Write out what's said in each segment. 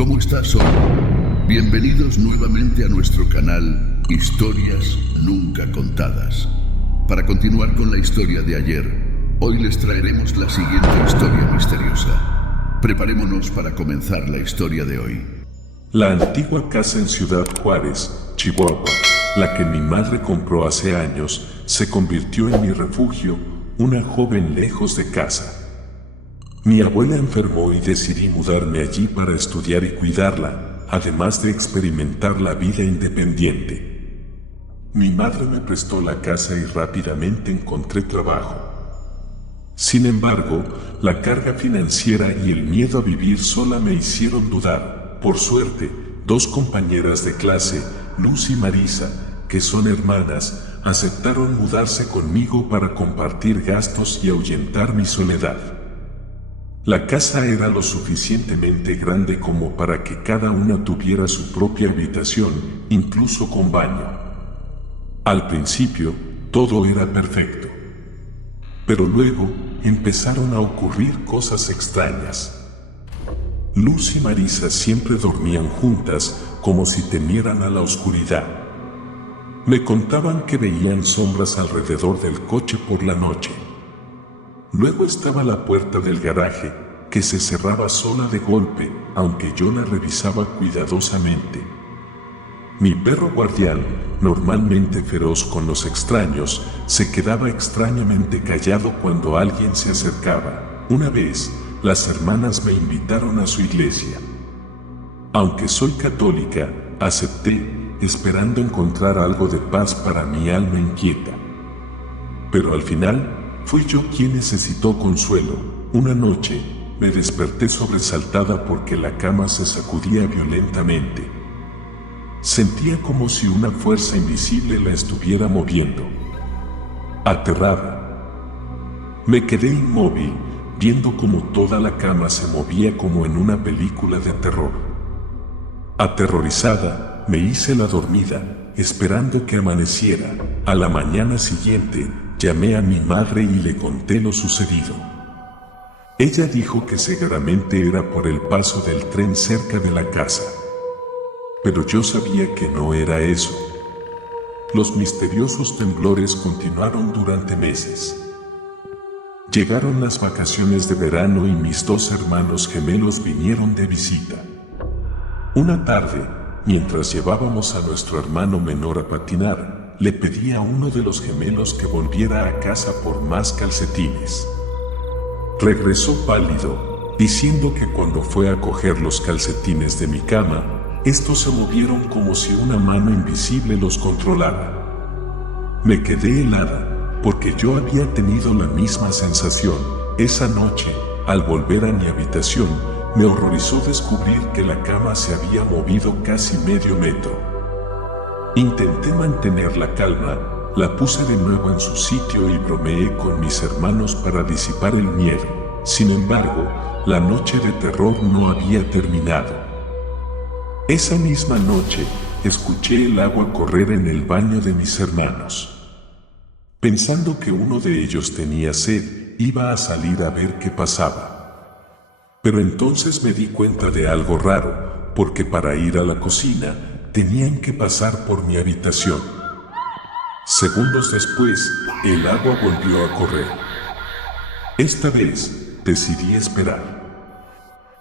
¿Cómo estás hoy? Bienvenidos nuevamente a nuestro canal Historias Nunca Contadas. Para continuar con la historia de ayer, hoy les traeremos la siguiente historia misteriosa. Preparémonos para comenzar la historia de hoy. La antigua casa en Ciudad Juárez, Chihuahua, la que mi madre compró hace años, se convirtió en mi refugio, una joven lejos de casa. Mi abuela enfermó y decidí mudarme allí para estudiar y cuidarla, además de experimentar la vida independiente. Mi madre me prestó la casa y rápidamente encontré trabajo. Sin embargo, la carga financiera y el miedo a vivir sola me hicieron dudar. Por suerte, dos compañeras de clase, Luz y Marisa, que son hermanas, aceptaron mudarse conmigo para compartir gastos y ahuyentar mi soledad. La casa era lo suficientemente grande como para que cada una tuviera su propia habitación, incluso con baño. Al principio, todo era perfecto. Pero luego, empezaron a ocurrir cosas extrañas. Luz y Marisa siempre dormían juntas, como si temieran a la oscuridad. Me contaban que veían sombras alrededor del coche por la noche. Luego estaba la puerta del garaje, que se cerraba sola de golpe, aunque yo la revisaba cuidadosamente. Mi perro guardián, normalmente feroz con los extraños, se quedaba extrañamente callado cuando alguien se acercaba. Una vez, las hermanas me invitaron a su iglesia. Aunque soy católica, acepté, esperando encontrar algo de paz para mi alma inquieta. Pero al final, fui yo quien necesitó consuelo. Una noche, me desperté sobresaltada porque la cama se sacudía violentamente. Sentía como si una fuerza invisible la estuviera moviendo. Aterrada, me quedé inmóvil, viendo cómo toda la cama se movía como en una película de terror. Aterrorizada, me hice la dormida, esperando que amaneciera. A la mañana siguiente, llamé a mi madre y le conté lo sucedido. Ella dijo que seguramente era por el paso del tren cerca de la casa. Pero yo sabía que no era eso. Los misteriosos temblores continuaron durante meses. Llegaron las vacaciones de verano y mis dos hermanos gemelos vinieron de visita. Una tarde, mientras llevábamos a nuestro hermano menor a patinar, le pedí a uno de los gemelos que volviera a casa por más calcetines. Regresó pálido, diciendo que cuando fue a coger los calcetines de mi cama, estos se movieron como si una mano invisible los controlara. Me quedé helada, porque yo había tenido la misma sensación. Esa noche, al volver a mi habitación, me horrorizó descubrir que la cama se había movido casi medio metro. Intenté mantener la calma, la puse de nuevo en su sitio y bromeé con mis hermanos para disipar el miedo. Sin embargo, la noche de terror no había terminado. Esa misma noche, escuché el agua correr en el baño de mis hermanos. Pensando que uno de ellos tenía sed, iba a salir a ver qué pasaba. Pero entonces me di cuenta de algo raro, porque para ir a la cocina, tenían que pasar por mi habitación. Segundos después, el agua volvió a correr. Esta vez, decidí esperar.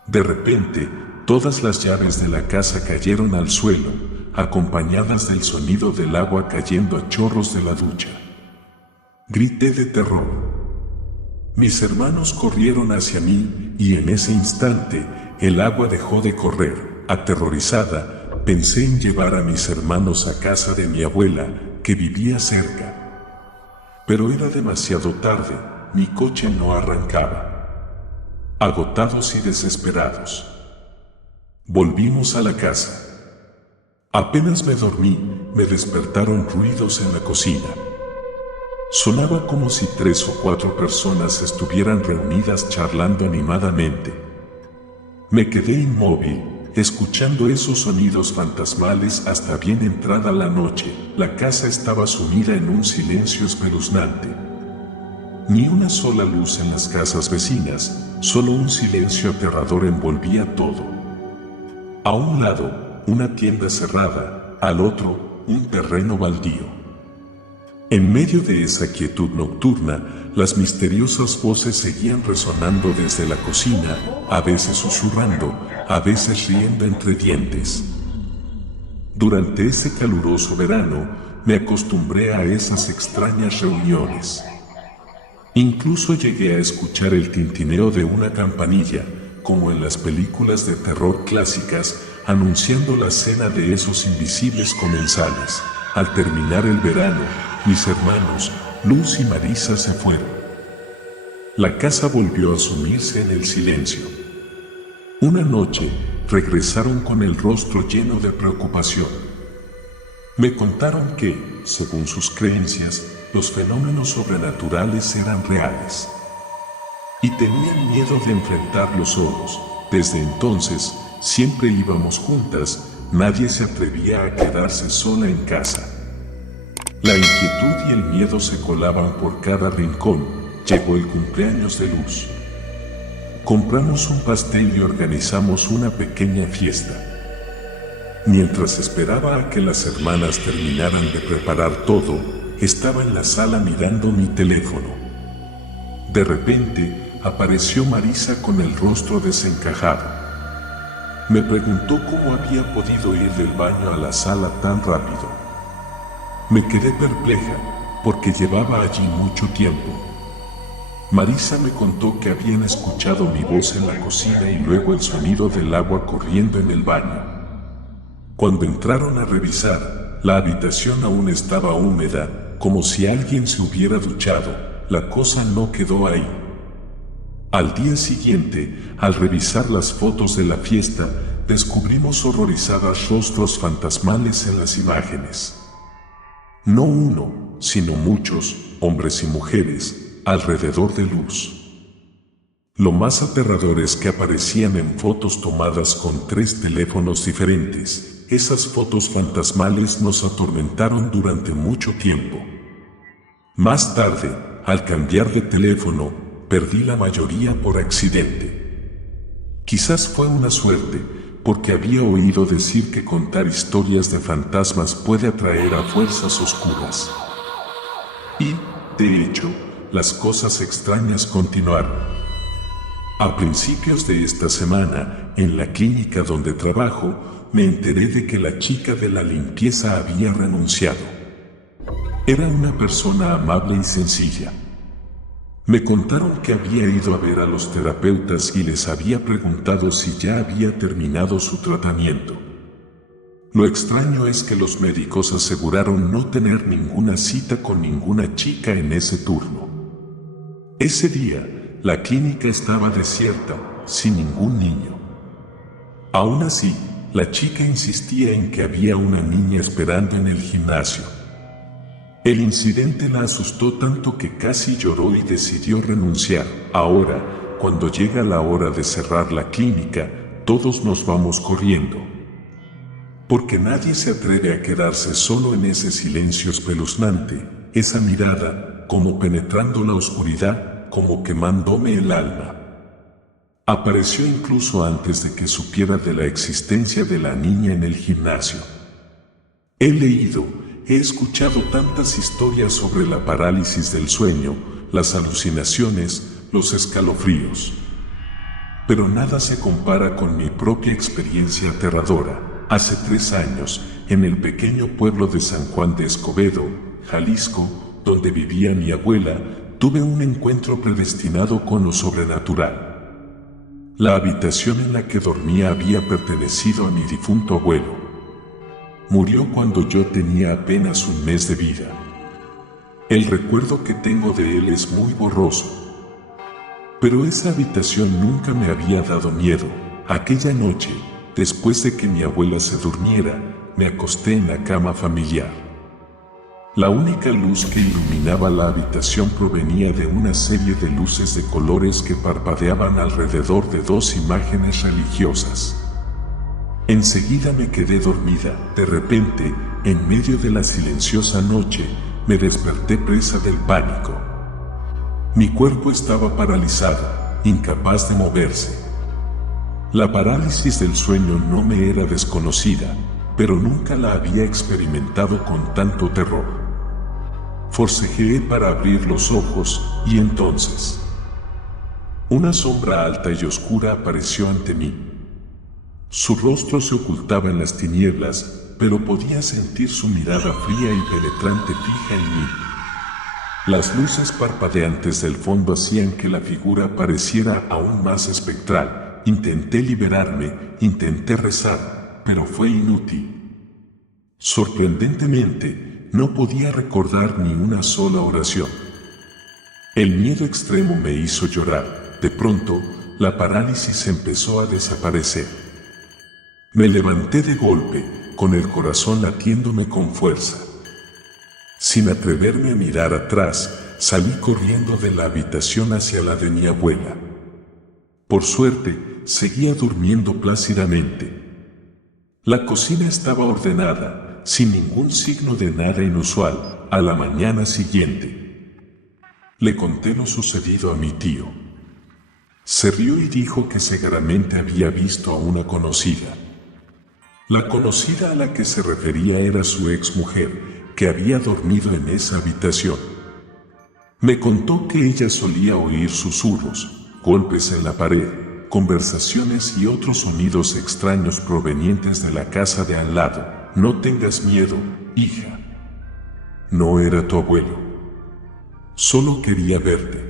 De repente, todas las llaves de la casa cayeron al suelo, acompañadas del sonido del agua cayendo a chorros de la ducha. Grité de terror. Mis hermanos corrieron hacia mí, y en ese instante, el agua dejó de correr. Aterrorizada, pensé en llevar a mis hermanos a casa de mi abuela, que vivía cerca. Pero era demasiado tarde, mi coche no arrancaba. Agotados y desesperados, volvimos a la casa. Apenas me dormí, me despertaron ruidos en la cocina. Sonaba como si 3 o 4 personas estuvieran reunidas charlando animadamente. Me quedé inmóvil, escuchando esos sonidos fantasmales hasta bien entrada la noche. La casa estaba sumida en un silencio espeluznante. Ni una sola luz en las casas vecinas, solo un silencio aterrador envolvía todo. A un lado, una tienda cerrada, al otro, un terreno baldío. En medio de esa quietud nocturna, las misteriosas voces seguían resonando desde la cocina, a veces susurrando, a veces riendo entre dientes. Durante ese caluroso verano, me acostumbré a esas extrañas reuniones. Incluso llegué a escuchar el tintineo de una campanilla, como en las películas de terror clásicas, anunciando la cena de esos invisibles comensales. Al terminar el verano, mis hermanos, Luz y Marisa, se fueron. La casa volvió a sumirse en el silencio. Una noche, regresaron con el rostro lleno de preocupación. Me contaron que, según sus creencias, los fenómenos sobrenaturales eran reales. Y tenían miedo de enfrentarlos solos. Desde entonces, siempre íbamos juntas, nadie se atrevía a quedarse sola en casa. La inquietud y el miedo se colaban por cada rincón. Llegó el cumpleaños de Luz. Compramos un pastel y organizamos una pequeña fiesta. Mientras esperaba a que las hermanas terminaran de preparar todo, estaba en la sala mirando mi teléfono. De repente, apareció Marisa con el rostro desencajado. Me preguntó cómo había podido ir del baño a la sala tan rápido. Me quedé perpleja, porque llevaba allí mucho tiempo. Marisa me contó que habían escuchado mi voz en la cocina y luego el sonido del agua corriendo en el baño. Cuando entraron a revisar, la habitación aún estaba húmeda, como si alguien se hubiera duchado. La cosa no quedó ahí. Al día siguiente, al revisar las fotos de la fiesta, descubrimos horrorizados rostros fantasmales en las imágenes. No uno, sino muchos, hombres y mujeres, alrededor de Luz. Lo más aterrador es que aparecían en fotos tomadas con 3 teléfonos diferentes. Esas fotos fantasmales nos atormentaron durante mucho tiempo. Más tarde, al cambiar de teléfono, perdí la mayoría por accidente. Quizás fue una suerte, porque había oído decir que contar historias de fantasmas puede atraer a fuerzas oscuras. Y, de hecho, las cosas extrañas continuaron. A principios de esta semana, en la clínica donde trabajo, me enteré de que la chica de la limpieza había renunciado. Era una persona amable y sencilla. Me contaron que había ido a ver a los terapeutas y les había preguntado si ya había terminado su tratamiento. Lo extraño es que los médicos aseguraron no tener ninguna cita con ninguna chica en ese turno. Ese día, la clínica estaba desierta, sin ningún niño. Aún así, la chica insistía en que había una niña esperando en el gimnasio. El incidente la asustó tanto que casi lloró y decidió renunciar. Ahora, cuando llega la hora de cerrar la clínica, todos nos vamos corriendo. Porque nadie se atreve a quedarse solo en ese silencio espeluznante, esa mirada, como penetrando la oscuridad, como quemándome el alma. Apareció incluso antes de que supiera de la existencia de la niña en el gimnasio. He escuchado tantas historias sobre la parálisis del sueño, las alucinaciones, los escalofríos. Pero nada se compara con mi propia experiencia aterradora. Hace 3 años, en el pequeño pueblo de San Juan de Escobedo, Jalisco, donde vivía mi abuela, tuve un encuentro predestinado con lo sobrenatural. La habitación en la que dormía había pertenecido a mi difunto abuelo. Murió cuando yo tenía apenas 1 mes de vida. El recuerdo que tengo de él es muy borroso. Pero esa habitación nunca me había dado miedo. Aquella noche, después de que mi abuela se durmiera, me acosté en la cama familiar. La única luz que iluminaba la habitación provenía de una serie de luces de colores que parpadeaban alrededor de 2 imágenes religiosas. Enseguida me quedé dormida. De repente, en medio de la silenciosa noche, me desperté presa del pánico. Mi cuerpo estaba paralizado, incapaz de moverse. La parálisis del sueño no me era desconocida, pero nunca la había experimentado con tanto terror. Forcejeé para abrir los ojos y entonces una sombra alta y oscura apareció ante mí. Su rostro se ocultaba en las tinieblas, pero podía sentir su mirada fría y penetrante fija en mí. Las luces parpadeantes del fondo hacían que la figura pareciera aún más espectral. Intenté liberarme, intenté rezar, pero fue inútil. Sorprendentemente, no podía recordar ni una sola oración. El miedo extremo me hizo llorar. De pronto, la parálisis empezó a desaparecer. Me levanté de golpe, con el corazón latiéndome con fuerza. Sin atreverme a mirar atrás, salí corriendo de la habitación hacia la de mi abuela. Por suerte, seguía durmiendo plácidamente. La cocina estaba ordenada, sin ningún signo de nada inusual. A la mañana siguiente, le conté lo sucedido a mi tío. Se rió y dijo que seguramente había visto a una conocida. La conocida a la que se refería era su exmujer, que había dormido en esa habitación. Me contó que ella solía oír susurros, golpes en la pared, conversaciones y otros sonidos extraños provenientes de la casa de al lado. No tengas miedo, hija. No era tu abuelo. Solo quería verte.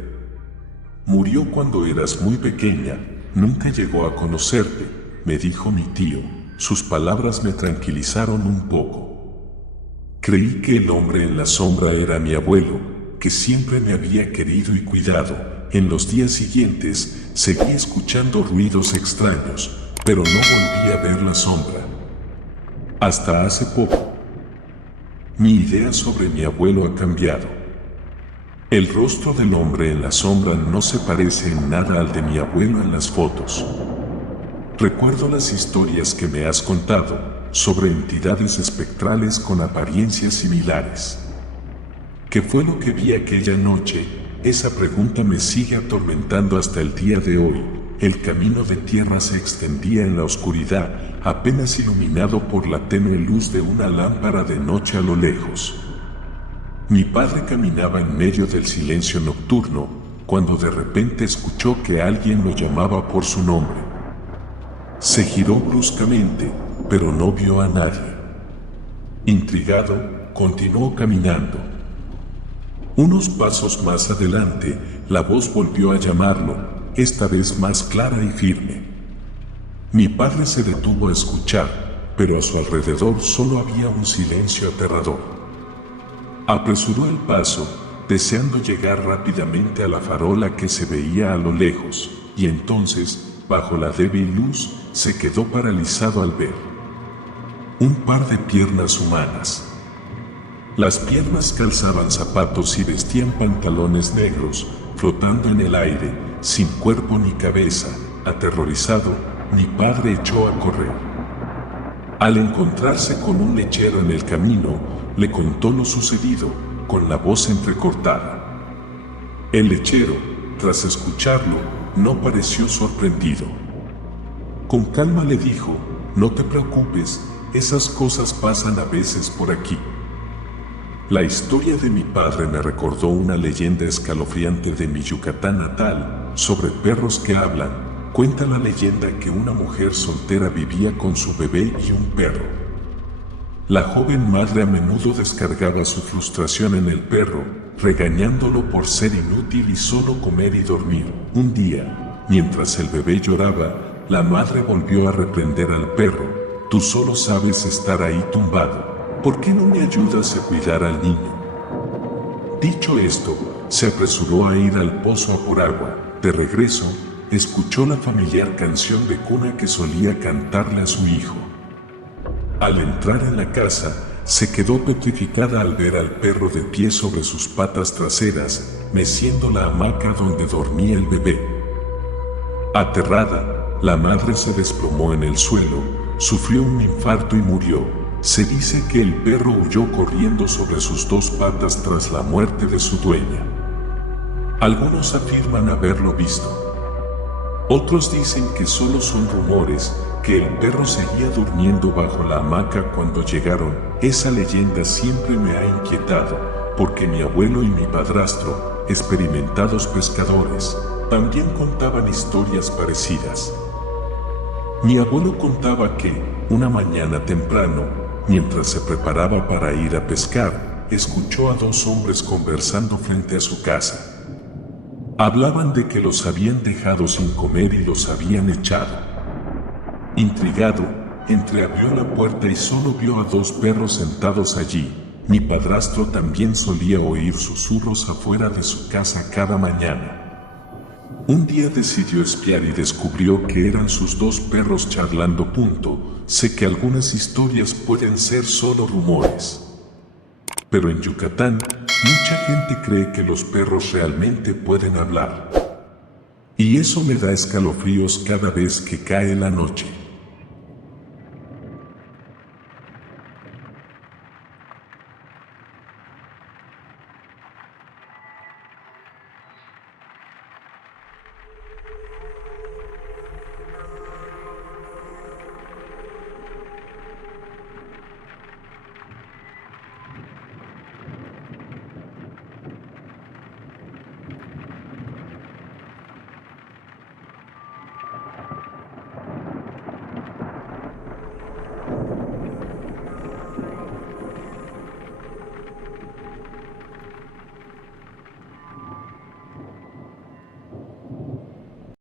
Murió cuando eras muy pequeña, nunca llegó a conocerte, me dijo mi tío. Sus palabras me tranquilizaron un poco. Creí que el hombre en la sombra era mi abuelo, que siempre me había querido y cuidado. En los días siguientes, seguí escuchando ruidos extraños, pero no volví a ver la sombra. Hasta hace poco. Mi idea sobre mi abuelo ha cambiado. El rostro del hombre en la sombra no se parece en nada al de mi abuelo en las fotos. Recuerdo las historias que me has contado sobre entidades espectrales con apariencias similares. ¿Qué fue lo que vi aquella noche? Esa pregunta me sigue atormentando hasta el día de hoy. El camino de tierra se extendía en la oscuridad, apenas iluminado por la tenue luz de una lámpara de noche a lo lejos. Mi padre caminaba en medio del silencio nocturno, cuando de repente escuchó que alguien lo llamaba por su nombre. Se giró bruscamente, pero no vio a nadie. Intrigado, continuó caminando. Unos pasos más adelante, la voz volvió a llamarlo, esta vez más clara y firme. Mi padre se detuvo a escuchar, pero a su alrededor solo había un silencio aterrador. Apresuró el paso, deseando llegar rápidamente a la farola que se veía a lo lejos, y entonces, bajo la débil luz, se quedó paralizado al ver un par de piernas humanas. Las piernas calzaban zapatos y vestían pantalones negros, flotando en el aire, sin cuerpo ni cabeza. Aterrorizado, mi padre echó a correr. Al encontrarse con un lechero en el camino, le contó lo sucedido, con la voz entrecortada. El lechero, tras escucharlo, no pareció sorprendido. Con calma le dijo, no te preocupes, esas cosas pasan a veces por aquí. La historia de mi padre me recordó una leyenda escalofriante de mi Yucatán natal, sobre perros que hablan. Cuenta la leyenda que una mujer soltera vivía con su bebé y un perro. La joven madre a menudo descargaba su frustración en el perro, regañándolo por ser inútil y solo comer y dormir. Un día, mientras el bebé lloraba, la madre volvió a reprender al perro. Tú solo sabes estar ahí tumbado. ¿Por qué no me ayudas a cuidar al niño? Dicho esto, se apresuró a ir al pozo a por agua. De regreso, escuchó la familiar canción de cuna que solía cantarle a su hijo. Al entrar en la casa, se quedó petrificada al ver al perro de pie sobre sus patas traseras, meciendo la hamaca donde dormía el bebé. Aterrada, la madre se desplomó en el suelo, sufrió un infarto y murió. Se dice que el perro huyó corriendo sobre sus dos patas tras la muerte de su dueña. Algunos afirman haberlo visto. Otros dicen que solo son rumores, que el perro seguía durmiendo bajo la hamaca cuando llegaron. Esa leyenda siempre me ha inquietado, porque mi abuelo y mi padrastro, experimentados pescadores, también contaban historias parecidas. Mi abuelo contaba que, una mañana temprano, mientras se preparaba para ir a pescar, escuchó a dos hombres conversando frente a su casa. Hablaban de que los habían dejado sin comer y los habían echado. Intrigado, entreabrió la puerta y solo vio a dos perros sentados allí. Mi padrastro también solía oír susurros afuera de su casa cada mañana. Un día decidió espiar y descubrió que eran sus dos perros charlando. Sé que algunas historias pueden ser solo rumores. Pero en Yucatán, mucha gente cree que los perros realmente pueden hablar. Y eso me da escalofríos cada vez que cae la noche.